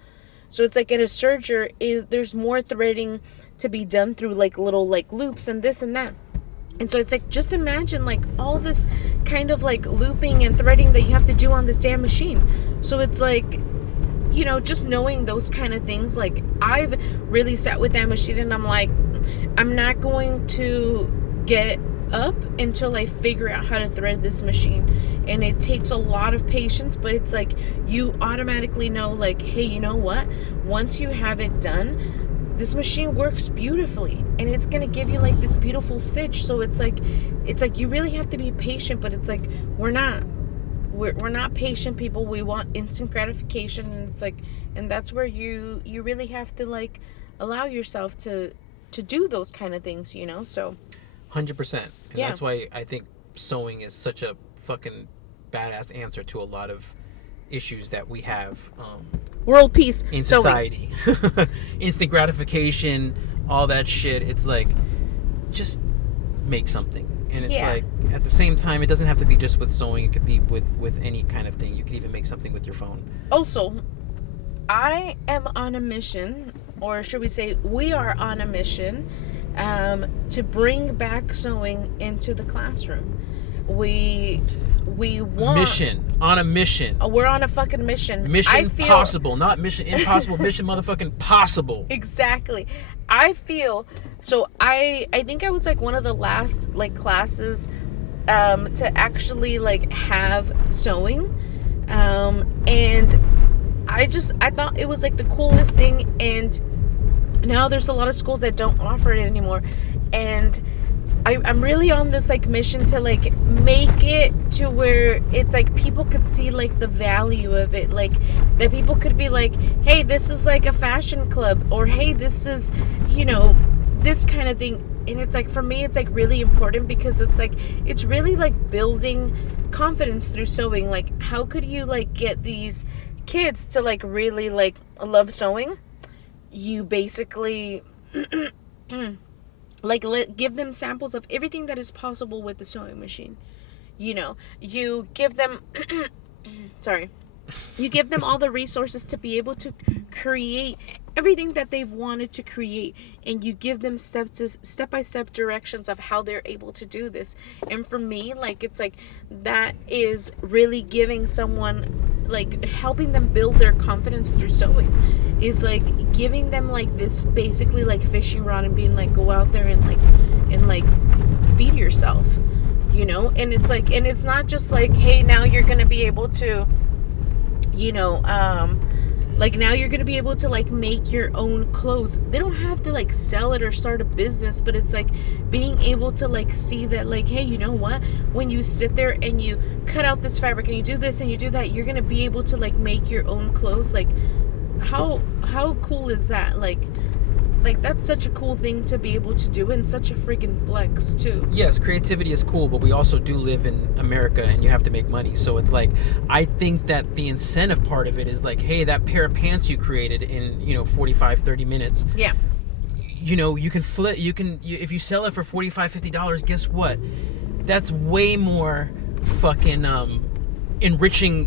So it's like in a serger, there's more threading to be done through like little like loops and this and that. And so it's like, just imagine like all this kind of like looping and threading that you have to do on this damn machine. So it's like, you know, just knowing those kind of things, like I've really sat with that machine and I'm like, I'm not going to get up until I figure out how to thread this machine. And it takes a lot of patience, but it's like you automatically know like, hey, you know what? Once you have it done, this machine works beautifully and it's gonna give you like this beautiful stitch. So it's like you really have to be patient, but it's like we're not patient people. We want instant gratification, and it's like, and that's where you really have to like allow yourself to do those kind of things, you know. So 100%. And yeah. That's why I think sewing is such a fucking badass answer to a lot of issues that we have world peace in society. Instant gratification, all that shit. It's like, just make something. And it's like, at the same time, it doesn't have to be just with sewing. It could be with any kind of thing. You could even make something with your phone. Also, I am on a mission, or should we say we are on a mission, to bring back sewing into the classroom. We want on a mission. We're on a fucking mission. Mission possible, not mission impossible. Mission motherfucking possible. Exactly. I feel so. I think I was like one of the last like classes to actually like have sewing, and I thought it was like the coolest thing. And now there's a lot of schools that don't offer it anymore, and I'm really on this like mission to like make it to where it's like people could see like the value of it, like that people could be like, hey, this is like a fashion club, or hey, this is, you know, this kind of thing. And it's like, for me, it's like really important, because it's like, it's really like building confidence through sewing. Like, how could you like get these kids to like really like love sewing? You basically like give them samples of everything that is possible with the sewing machine. You know, you give them you give them all the resources to be able to create everything that they've wanted to create, and you give them step-by-step directions of how they're able to do this. And for me, like, it's like that is really giving someone, like, helping them build their confidence through sewing, is like giving them like this basically like fishing rod and being like, go out there and like feed yourself, you know. And it's like, and it's not just like, hey, now you're gonna be able to, you know, like now you're gonna be able to like make your own clothes. They don't have to like sell it or start a business, but it's like being able to like see that, like, hey, you know what, when you sit there and you cut out this fabric and you do this and you do that, you're gonna be able to like make your own clothes. Like, how cool is that? Like that's such a cool thing to be able to do, and such a freaking flex too. Yes, creativity is cool, but we also do live in America, and you have to make money. So it's like, I think that the incentive part of it is like, hey, that pair of pants you created in, you know, 45-30 minutes, yeah, you know, you can flip, if you sell it for $45-50, guess what, that's way more fucking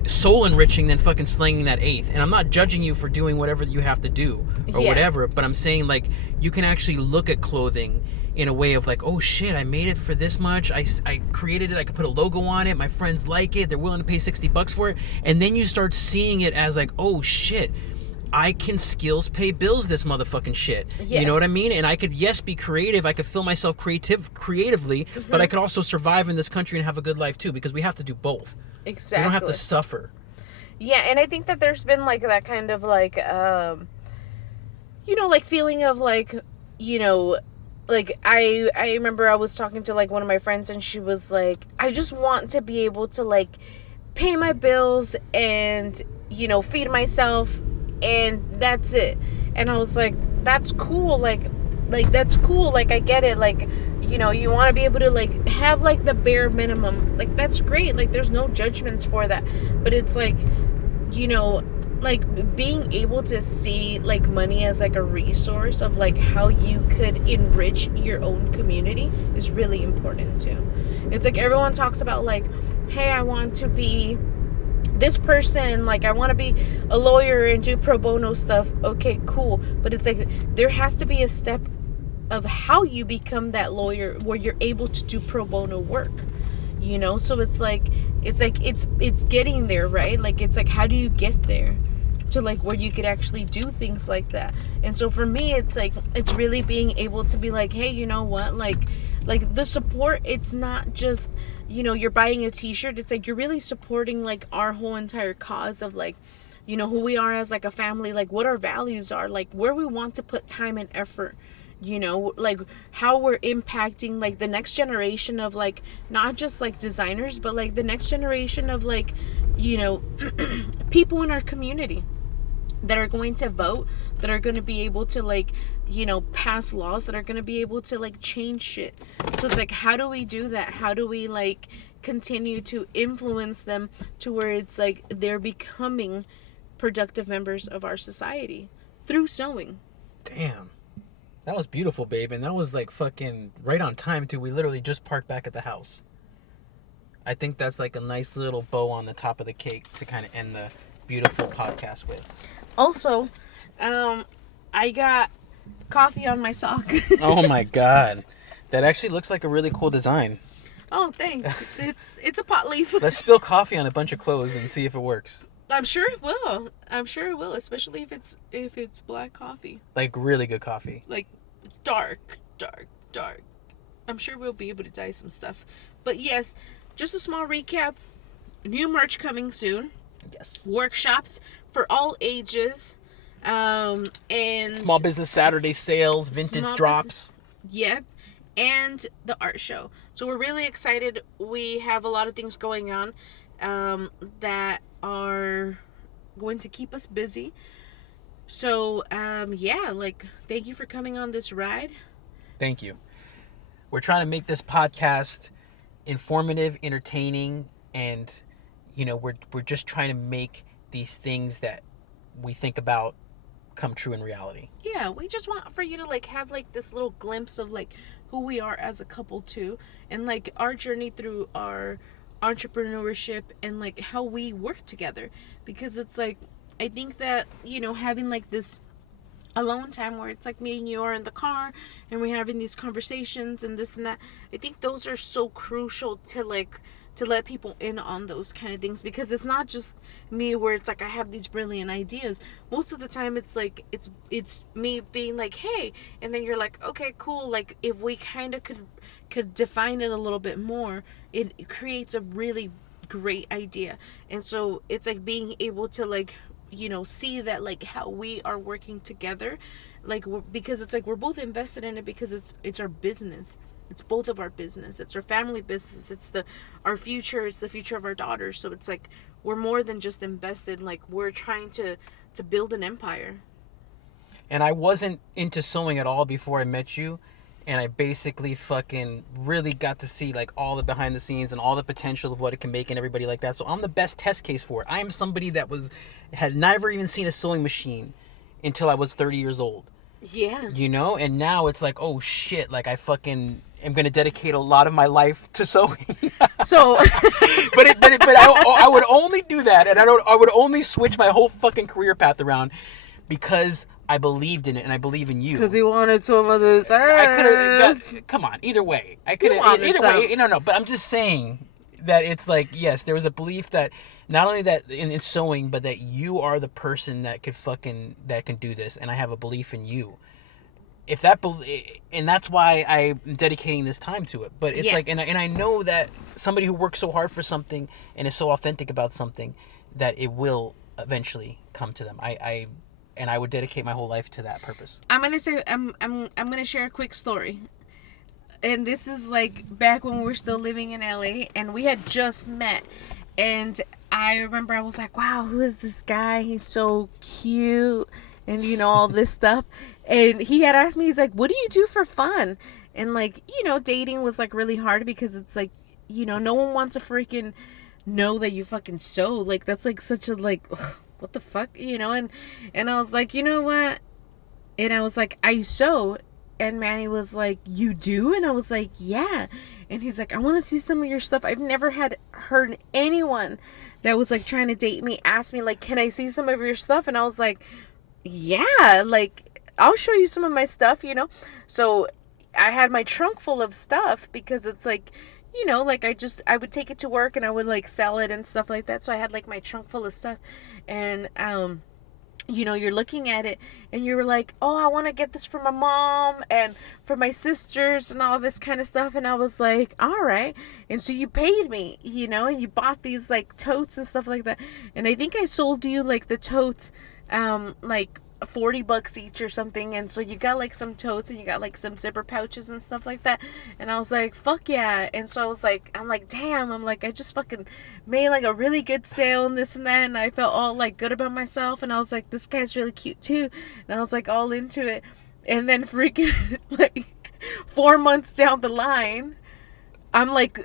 soul enriching than fucking slanging that eighth. And I'm not judging you for doing whatever you have to do or whatever, but I'm saying like, you can actually look at clothing in a way of like, oh shit, I made it for this much, I created it, I could put a logo on it, my friends like it, they're willing to pay $60 for it. And then you start seeing it as like, oh shit, I can skills pay bills this motherfucking shit. Yes. You know what I mean? And I could, yes, be creative. I could fill myself creatively, but I could also survive in this country and have a good life too, because we have to do both. Exactly. We don't have to suffer. Yeah, and I think that there's been like that kind of like, you know, like feeling of like, you know, like I remember I was talking to like one of my friends, and she was like, I just want to be able to like pay my bills and, you know, feed myself, and that's it. And I was like, that's cool. Like that's cool. Like, I get it. Like, you know, you want to be able to like have like the bare minimum. Like that's great. Like there's no judgments for that. But it's like, you know, like being able to see like money as like a resource of like how you could enrich your own community is really important too. It's like everyone talks about like, hey, I want to be this person, like I want to be a lawyer and do pro bono stuff. Okay, cool. But it's like there has to be a step of how you become that lawyer where you're able to do pro bono work, you know. So it's getting there, right? Like it's like, how do you get there to like where you could actually do things like that? And so for me, it's like it's really being able to be like, hey, you know what, like the support, it's not just, you know, you're buying a t-shirt. It's like you're really supporting like our whole entire cause of like, you know, who we are as like a family, like what our values are, like where we want to put time and effort, you know, like how we're impacting like the next generation of like not just like designers, but like the next generation of like, you know, people in our community that are going to vote, that are going to be able to like, you know, pass laws, that are going to be able to like change shit. So it's like, how do we do that? How do we like continue to influence them to where it's like they're becoming productive members of our society through sewing? Damn. That was beautiful, babe. And that was like fucking right on time too. We literally just parked back at the house. I think that's like a nice little bow on the top of the cake to kind of end the beautiful podcast with. Also, I got coffee on my sock. Oh my god. That actually looks like a really cool design. Oh, thanks. It's a pot leaf. Let's spill coffee on a bunch of clothes and see if it works. I'm sure it will. I'm sure it will, especially if it's black coffee. Like really good coffee. Like dark. I'm sure we'll be able to dye some stuff. But yes, just a small recap. New merch coming soon. Yes. Workshops for all ages. And Small Business Saturday sales, vintage drops. Yep. And the art show. So we're really excited. We have a lot of things going on that are going to keep us busy. So, yeah, like, thank you for coming on this ride. Thank you. We're trying to make this podcast informative, entertaining, and, you know, we're just trying to make these things that we think about come true in reality. Yeah, we just want for you to, like, have, like, this little glimpse of, like, who we are as a couple, too. And, like, our journey through our entrepreneurship and, like, how we work together. Because it's, like, I think that, you know, having, like, this alone time where it's like me and you are in the car and we're having these conversations and this and that, I think those are so crucial to, like, to let people in on those kind of things, because it's not just me where it's like I have these brilliant ideas. Most of the time it's like it's me being like, hey, and then you're like, okay, cool, like if we kind of could define it a little bit more, it creates a really great idea. And so it's like being able to, like, you know, see that, like, how we are working together, like, because it's like we're both invested in it, because it's our business. It's both of our business. It's our family business. It's our future. It's the future of our daughters. So it's like we're more than just invested. Like, we're trying to build an empire. And I wasn't into sewing at all before I met you. And I basically fucking really got to see, like, all the behind the scenes and all the potential of what it can make and everybody like that. So I'm the best test case for it. I am somebody that had never even seen a sewing machine until I was 30 years old. Yeah. You know? And now it's like, oh shit, like I fucking am going to dedicate a lot of my life to sewing. So but I would only do that, and I would only switch my whole fucking career path around because I believed in it and I believe in you. Because he wanted some of this. I could have. Come on, either way, I could have. Either way, no. But I'm just saying that it's like, yes, there was a belief that not only that in sewing, but that you are the person that can do this, and I have a belief in you. And that's why I'm dedicating this time to it. But it's like, and I know that somebody who works so hard for something and is so authentic about something, that it will eventually come to them. I would dedicate my whole life to that purpose. I'm gonna share a quick story. And this is like back when we were still living in LA and we had just met. And I remember I was like, wow, who is this guy? He's so cute. And, you know, all this stuff. And he had asked me, he's like, what do you do for fun? And like, dating was like really hard because it's like, no one wants to freaking know that you fucking sew. Like that's like such a like ugh, what the fuck, and I was like, you know what? And I was like, I sew. And Manny was like, you do? And I was like, yeah. And he's like, I want to see some of your stuff. I've never heard anyone that was like trying to date me ask me like, can I see some of your stuff? And I was like, yeah, like I'll show you some of my stuff, So I had my trunk full of stuff because it's like, like I would take it to work and I would like sell it and stuff like that. So I had like my trunk full of stuff. And you're looking at it and you were like, oh, I want to get this for my mom and for my sisters and all this kind of stuff. And I was like, all right. And so you paid me, and you bought these like totes and stuff like that. And I think I sold you like the totes, like $40 each or something. And so you got like some totes and you got like some zipper pouches and stuff like that. And I was like, fuck yeah. And so I'm like, damn, I just fucking made like a really good sale and this and that. And I felt all like good about myself. And I was like, this guy's really cute too. And I was like all into it. And then freaking like 4 months down the line, I'm like,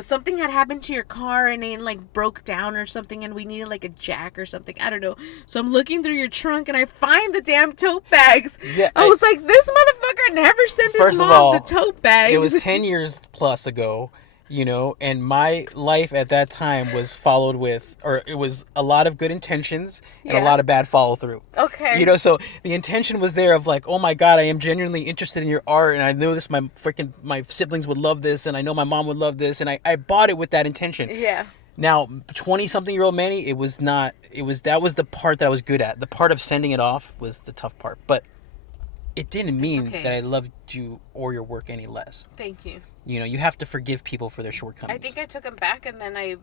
something had happened to your car and it like broke down or something and we needed like a jack or something. I don't know. So I'm looking through your trunk and I find the damn tote bags. Yeah, I was like, this motherfucker never sent his mom the tote bags. It was 10 years plus ago, and my life at that time was followed with, or it was a lot of good intentions and a lot of bad follow through. Okay. So the intention was there of like, oh my God, I am genuinely interested in your art and I know this, my siblings would love this and I know my mom would love this and I bought it with that intention. Yeah. Now, 20-something-year-old Manny, that was the part that I was good at. The part of sending it off was the tough part, but it didn't mean that I loved you or your work any less. Thank you. You have to forgive people for their shortcomings. I think I took them back and then I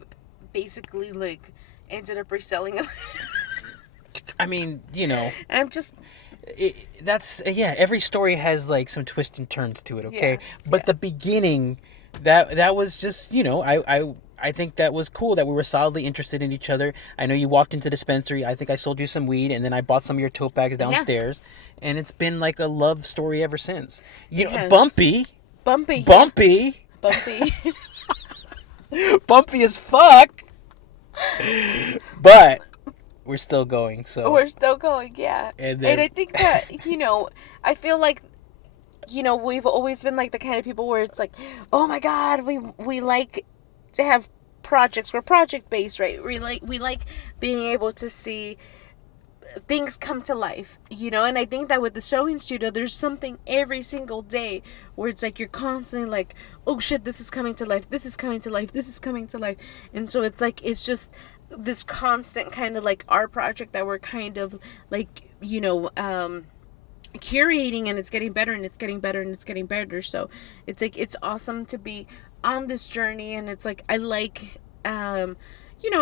basically like ended up reselling them. I mean, And I'm just... every story has like some twists and turns to it, okay? Yeah, but the beginning, that was just, I think that was cool that we were solidly interested in each other. I know you walked into the dispensary. I think I sold you some weed and then I bought some of your tote bags downstairs. Yeah. And it's been like a love story ever since. Bumpy. Bumpy as fuck. But we're still going, so. We're still going, yeah. And I think that, I feel like, we've always been like the kind of people where it's like, oh my God, we like to have projects. We're project based, right? We like being able to see things come to life, and I think that with the sewing studio there's something every single day where it's like you're constantly like, oh shit, this is coming to life, this is coming to life, this is coming to life. And so it's like it's just this constant kind of like art project that we're kind of like curating, and it's getting better and it's getting better and it's getting better. So it's like it's awesome to be on this journey. And it's like I like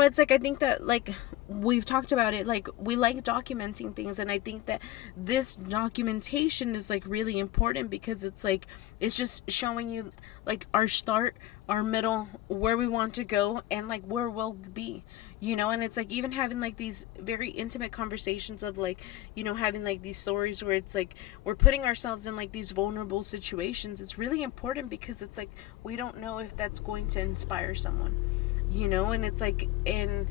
it's like I think that like we've talked about it, like we like documenting things, and I think that this documentation is like really important because it's like it's just showing you like our start, our middle, where we want to go, and like where we'll be, and it's like even having like these very intimate conversations of like having like these stories where it's like we're putting ourselves in like these vulnerable situations. It's really important because it's like we don't know if that's going to inspire someone, and it's like, and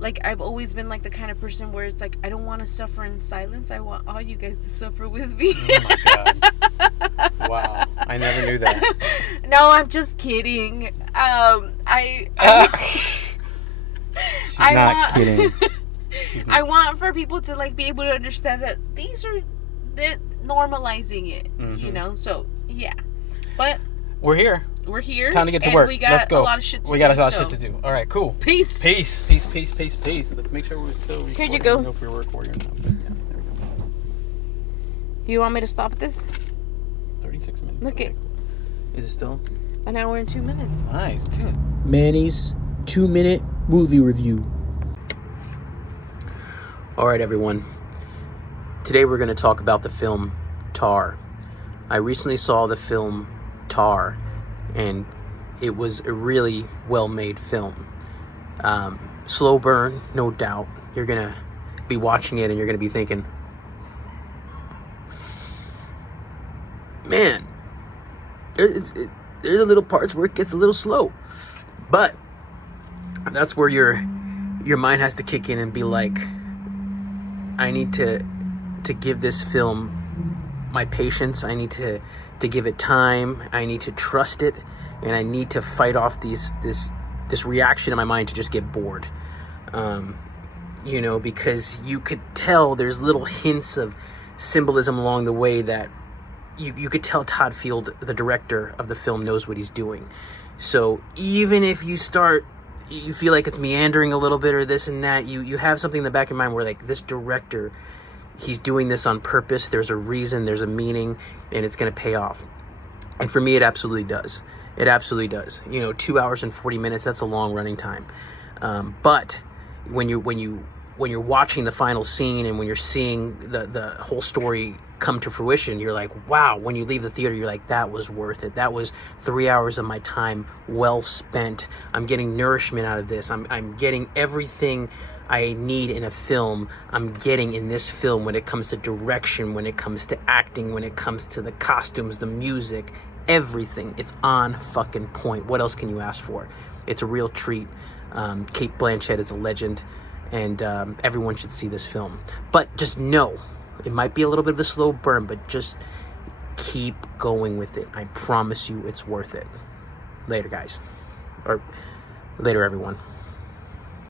like I've always been like the kind of person where it's like I don't want to suffer in silence. I want all you guys to suffer with me. Oh my God. Wow, I never knew that. No, I'm just kidding. She's not kidding. I want for people to like be able to understand that they're normalizing it, Mm-hmm. So yeah, but we're here. Time to get to work. We got Let's go. a lot of shit to do. We got a lot of shit to do. All right, cool. Peace. Let's make sure we're still recording. Here you go. I don't know if we're recording or not, but yeah, there we go. You want me to stop this? 36 minutes. Look it. Is it still? An hour and 2 minutes. Nice, dude. Manny's 2-minute movie review. All right, everyone. Today we're going to talk about the film Tar. I recently saw the film Tar, and it was a really well-made film. Slow burn, no doubt. You're going to be watching it and you're going to be thinking, man, there's a little parts where it gets a little slow, but that's where your mind has to kick in and be like, I need to give this film my patience. I need to give it time. I need to trust it, and I need to fight off this reaction in my mind to just get bored. You know, because you could tell there's little hints of symbolism along the way that you could tell Todd Field, the director of the film, knows what he's doing. So even if you feel like it's meandering a little bit or this and that, you have something in the back of your mind where, like, this director, he's doing this on purpose. There's a reason, there's a meaning, and it's going to pay off. And for me, it absolutely does. It absolutely does. You know, 2 hours and 40 minutes, that's a long running time. But when you're watching the final scene and when you're seeing the whole story come to fruition, you're like, wow. When you leave the theater, you're like, that was worth it. That was 3 hours of my time well spent. I'm getting nourishment out of this. I'm getting everything I need in a film. I'm getting in this film when it comes to direction, when it comes to acting, when it comes to the costumes, the music, everything. It's on fucking point. What else can you ask for? It's a real treat. Cate Blanchett is a legend, and everyone should see this film. But just know, it might be a little bit of a slow burn, but just keep going with it. I promise you it's worth it. Later, guys. Or later, everyone.